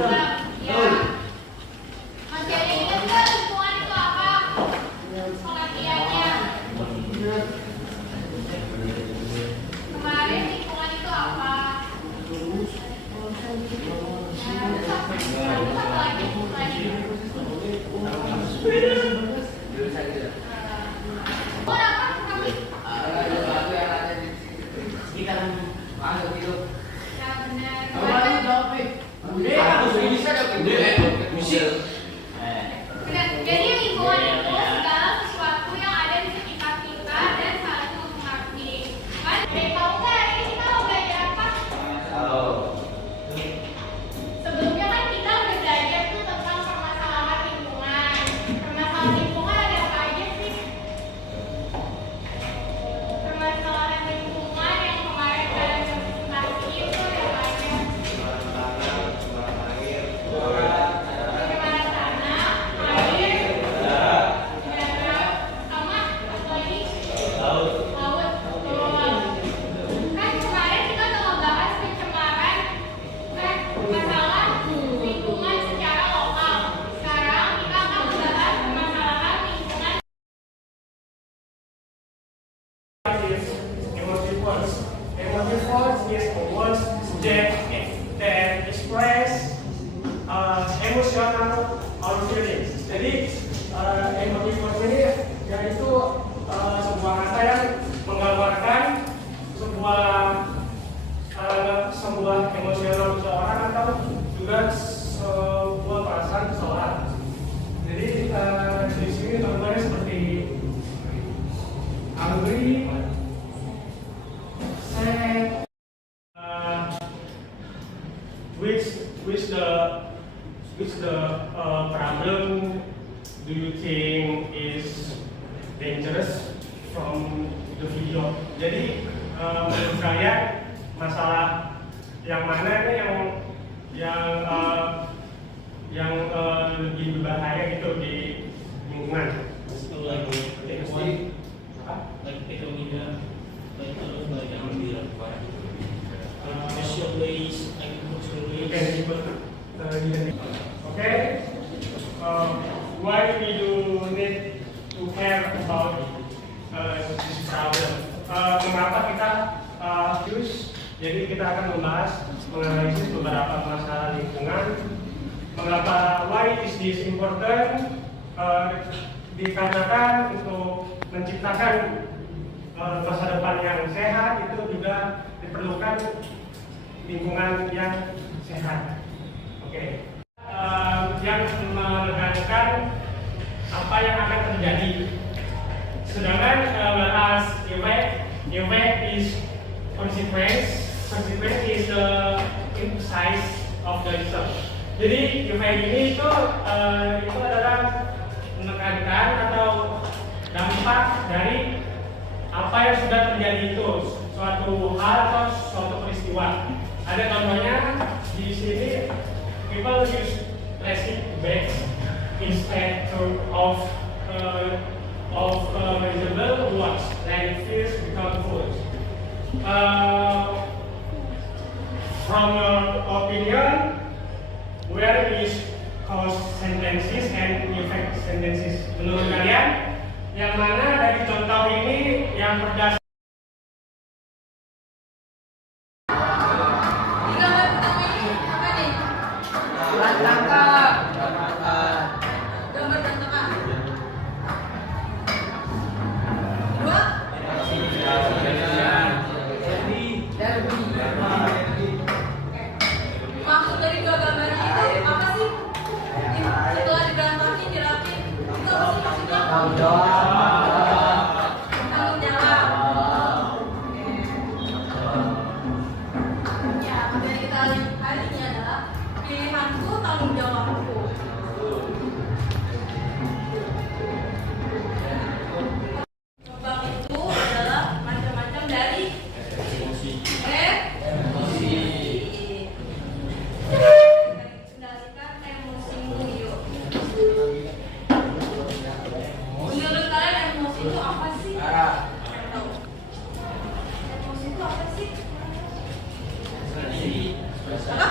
Ya. Masih ada yang ingat nggak lingkungan itu apa? Pengertiannya. Kemarin lingkungan itu apa? Terus apa lagi? Jadi lingkungan itu segala sesuatu yang ada di sekitar kita dan saling mempengaruhi. Kan? Tahu nggak hari ini kita mau belajar apa? Sebelumnya kan kita udah belajar tuh tentang permasalahan lingkungan. Permasalahan lingkungan ada apa aja sih? Permasalahan lingkungan yang kemarin kalian presentasi itu ada apa aja? Emotive words is words that express emotional or feelings. Jadi emotive words ini yaitu sebuah kata yang menggambarkan sebuah emosional seseorang atau juga sebuah perasaan seseorang. Jadi di sini gambarnya seperti angry, sad, which the problem do you think is dangerous from the video? Jadi menurut saya masalah yang mana nih yang lebih berbahaya gitu di lingkungan? Okay. Why we do need to care about this problem? Mengapa kita use? Jadi kita akan membahas menganalisis beberapa masalah lingkungan. Mengapa? Why is this important? Dikarenakan untuk menciptakan masa depan yang sehat itu juga diperlukan lingkungan yang sehat. Oke. Yang menekankan apa yang akan terjadi. Sedangkan whereas effect is consequence is the emphasize of the result. Jadi effect ini itu adalah menekankan atau dampak dari apa yang sudah terjadi itu, suatu hal atau suatu peristiwa. Ada contohnya di sini, people use plastic bags instead of reusable ones, like fish become food. From your opinion, where is cause sentences and effect sentences? Menurut kalian, yang mana dari contoh ini yang berdasar? Maksud dari dua gambar itu apa sih? Setelah diberantakin, dirapin, itu apa sih maksudnya? Tanggung jawab. Ya, materi kita hari ini adalah pilihanku, tanggung jawabku. Kembang itu adalah macam-macam dari emosi. Kendalikan emosimu yuk. Menurut kalian emosi itu apa sih? Emosi itu apa sih? Apa?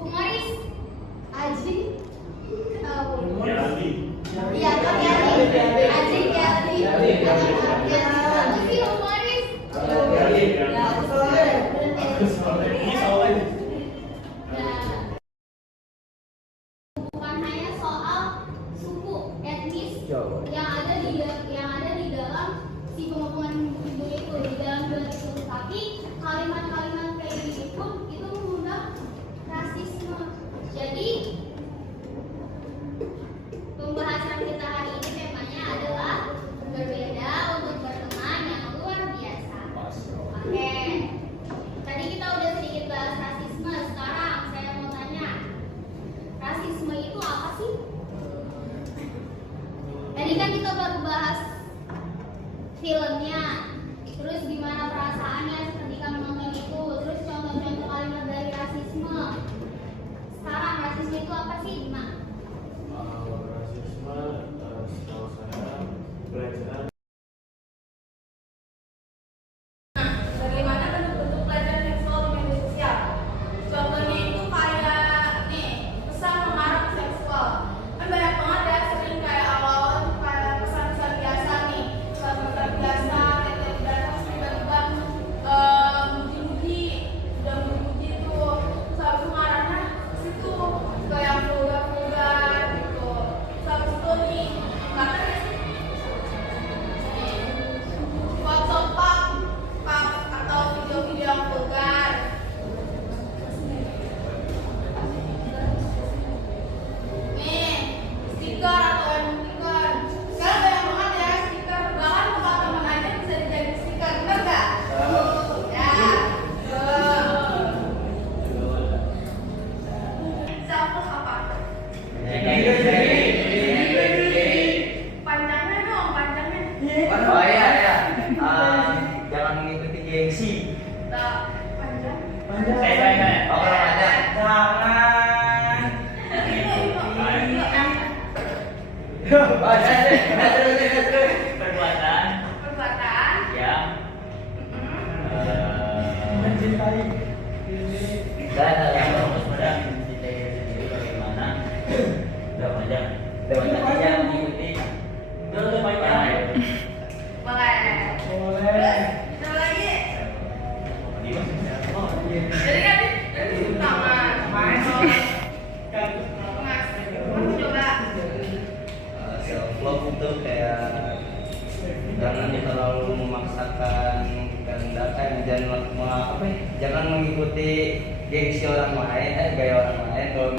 Umaris, Aji, tahu. Yaldi. Iya, Kak Yaldi. Aji, Yaldi. Aku sih Umaris. Yaldi. Ya, aku soleh. Ini soalnya. Bukan hanya soal suku etnis yang ada di dalam si pengepungan ibu itu di dalam dua itu, tapi kalimat-kalimat kayak gini pun itu mengundang rasisme. Jadi pembahasan kita hari ini temanya adalah berbeda untuk berteman yang luar biasa. Oke. Tadi kita udah sedikit bahas rasisme. Sekarang saya mau tanya, rasisme itu apa sih? Tadi kan kita baru bahas filmnya, terus gimana perasaannya ketika menonton itu, terus contoh-contoh kalimat dari rasisme. Sekarang rasisme itu apa sih, Mak? Rasisme, setahu saya pelecehan. Bagaimana bentuk-bentuk pelecehan seksual di media sosial? Contohnya itu kayak nih, pesan memarah seksual. Kan banyak banget ya, sering kayak awal-awal tuh kayak pesan-pesan biasa nih, pesan-pesan biasa, terus tiba-tiba muji-muji, udah muji tuh, terus habis itu marahnya ke situ, ke yang vulgar-vulgar gitu. Terus habis itu nih, kata foto pap atau video-video yang vulgar. Nih, stiker atau emoticon. Sekarang banyak banget ya stiker. Bahkan teman-teman aja bisa dijadiin stiker, bener nggak? Ya. Selfie apa? Panjangnya dong, panjangnya. Oh iya ya, jangan mengikuti gengsi. Tak, panjang. Oh kalau ada, jangan. Oh terus. Perbuatan Perbuatan. yang Mencintai. yang fokus pada mencintai diri sendiri bagaimana? Udah panjang. Yang mengikuti. Udah panjang. Boleh. Boleh. Terus lagi. Jadi kan itu tangan, main coba. Self love itu kayak jangan terlalu memaksakan kehendak, jangan mengikuti gengsi orang lain, gaya orang lain. Kalau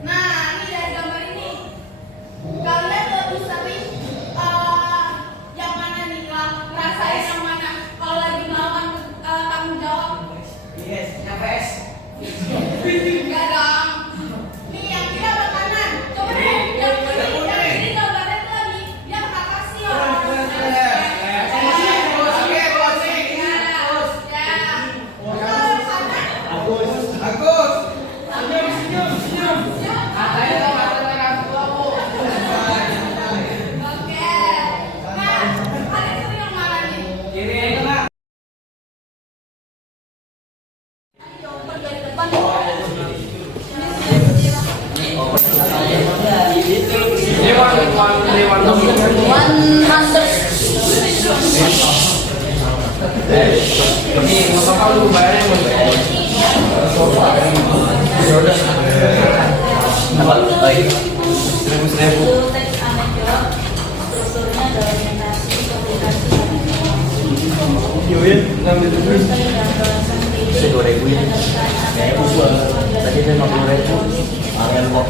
Nah, ini dari gambar ini. Kalian lebih sering yang mana nih? Ngerasain yang mana? Kalau lagi melakukan tanggung jawab. NFS. Enggak dong. Nih yang kiri apa kanan? Coba deh, yang ini gambarnya tuh lagi dia ke atas sih. Tadi saya 50.000. Alian kok.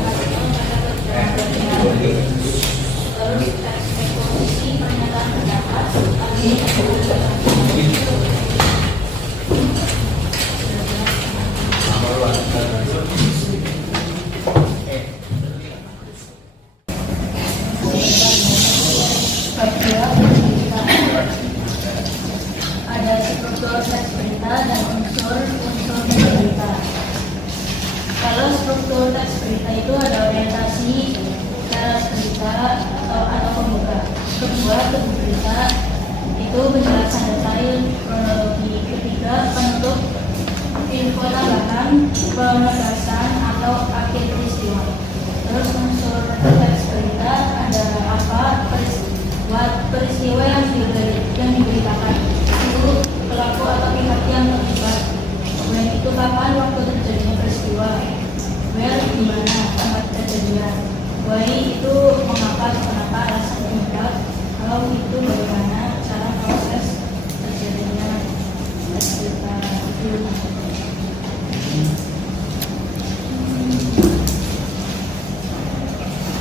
Ada struktur teks berita dan unsur berita. Kalau struktur teks berita itu ada orientasi, cara berita atau pembuka. Kedua, tubuh berita itu penjelasan detail, kronologi,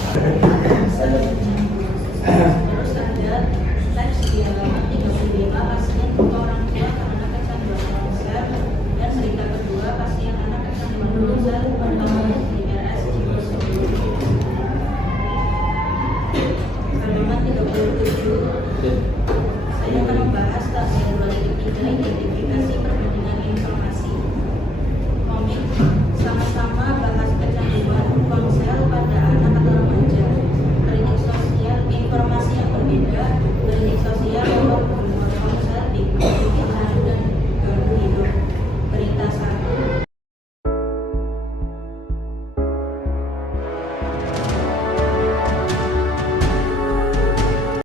Terus ada teks di halaman 35, kasihan untuk orang tua karena kecanduan besar, dan cerita kedua kasihan anak kecanduan besar halaman di RS halaman 37.